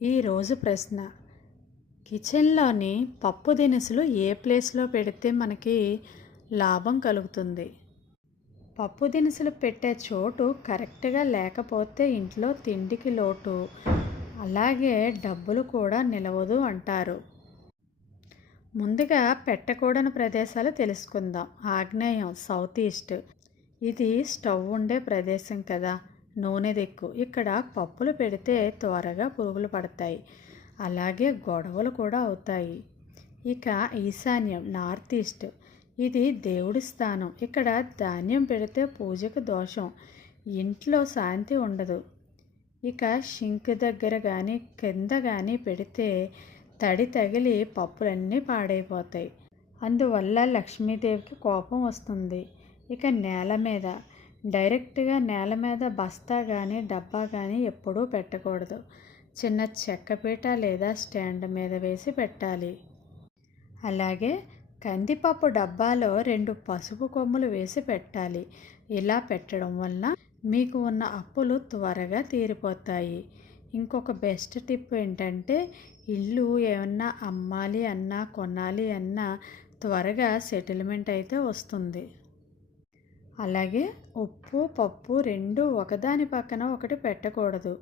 ఈరోజు ప్రశ్న, కిచెన్లోని పప్పు దినుసులు ఏ ప్లేస్లో పెడితే మనకి లాభం కలుగుతుంది? పప్పు దినుసులు పెట్టే చోటు కరెక్ట్గా లేకపోతే ఇంట్లో తిండికి లోటు, అలాగే డబ్బులు కూడా నిలవదు అంటారు. ముందుగా పెట్టకూడని ప్రదేశాలు తెలుసుకుందాం. ఆగ్నేయం, సౌత్ ఈస్ట్. ఇది స్టవ్ ఉండే ప్రదేశం కదా, నూనె దిక్కు. ఇక్కడ పప్పులు పెడితే త్వరగా పురుగులు పడతాయి, అలాగే గొడవలు కూడా అవుతాయి. ఇక ఈశాన్యం, నార్త్ ఈస్ట్. ఇది దేవుడి స్థానం. ఇక్కడ ధాన్యం పెడితే పూజకు దోషం, ఇంట్లో శాంతి ఉండదు. ఇక షింక్ దగ్గర కానీ కింద కానీ పెడితే తడి తగిలి పప్పులన్నీ పాడైపోతాయి, అందువల్ల లక్ష్మీదేవికి కోపం వస్తుంది. ఇక నేల మీద, డైరెక్ట్గా నేల మీద బస్తా కానీ డబ్బా కానీ ఎప్పుడూ పెట్టకూడదు. చిన్న చెక్కపీట లేదా స్టాండ్ మీద వేసి పెట్టాలి. అలాగే కందిపప్పు డబ్బాలో 2 పసుపు కొమ్ములు వేసి పెట్టాలి. ఇలా పెట్టడం వలన మీకు ఉన్న అప్పులు త్వరగా తీరిపోతాయి. ఇంకొక బెస్ట్ టిప్ ఏంటంటే, ఇల్లు ఏమన్నా అమ్మాలి అన్నా కొనాలి అన్నా త్వరగా సెటిల్మెంట్ అయితే వస్తుంది. అలాగే ఉప్పు, పప్పు రెండు ఒకదాని పక్కన ఒకటి పెట్టకూడదు.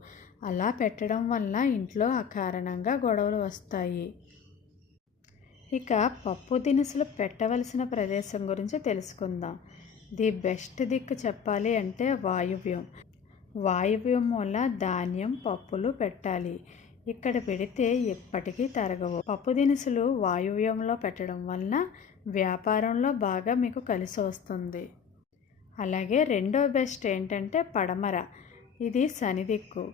అలా పెట్టడం వల్ల ఇంట్లో అకారణంగా గొడవలు వస్తాయి. ఇక పప్పు దినుసులు పెట్టవలసిన ప్రదేశం గురించి తెలుసుకుందాం. ది బెస్ట్ దిక్కు చెప్పాలి అంటే వాయువ్యం. వాయువ్యం వల్ల ధాన్యం, పప్పులు పెట్టాలి. ఇక్కడ పెడితే ఎప్పటికీ తరగవు. పప్పు దినుసులు వాయువ్యంలో పెట్టడం వలన వ్యాపారంలో బాగా మీకు కలిసి వస్తుంది. అలాగే రెండో బెస్ట్ ఏంటంటే పడమర. ఇది శని దిక్కు.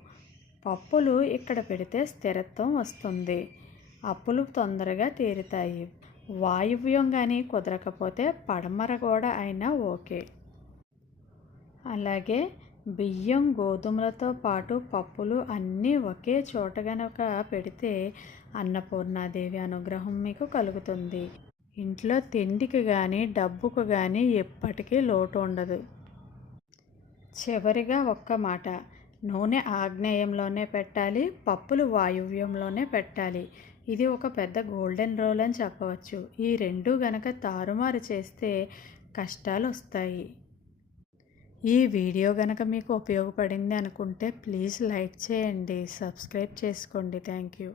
పప్పులు ఇక్కడ పెడితే స్థిరత్వం వస్తుంది, అప్పులు తొందరగా తీరుతాయి. వాయువ్యం కానీ కుదరకపోతే పడమర కూడా అయినా ఓకే. అలాగే బియ్యం, గోధుమలతో పాటు పప్పులు అన్నీ ఒకే చోట గనక పెడితే అన్నపూర్ణాదేవి అనుగ్రహం మీకు కలుగుతుంది. ఇంట్లో తిండికి కానీ డబ్బుకు కానీ ఎప్పటికీ లోటు ఉండదు. చివరిగా ఒక్క మాట, నూనె ఆగ్నేయంలోనే పెట్టాలి, పప్పులు వాయువ్యంలోనే పెట్టాలి. ఇది ఒక పెద్ద గోల్డెన్ రూల్ అని చెప్పవచ్చు. ఈ రెండు గనక తారుమారు చేస్తే కష్టాలు వస్తాయి. ఈ వీడియో గనక మీకు ఉపయోగపడింది అనుకుంటే ప్లీజ్ లైక్ చేయండి, సబ్స్క్రైబ్ చేసుకోండి. Thank you.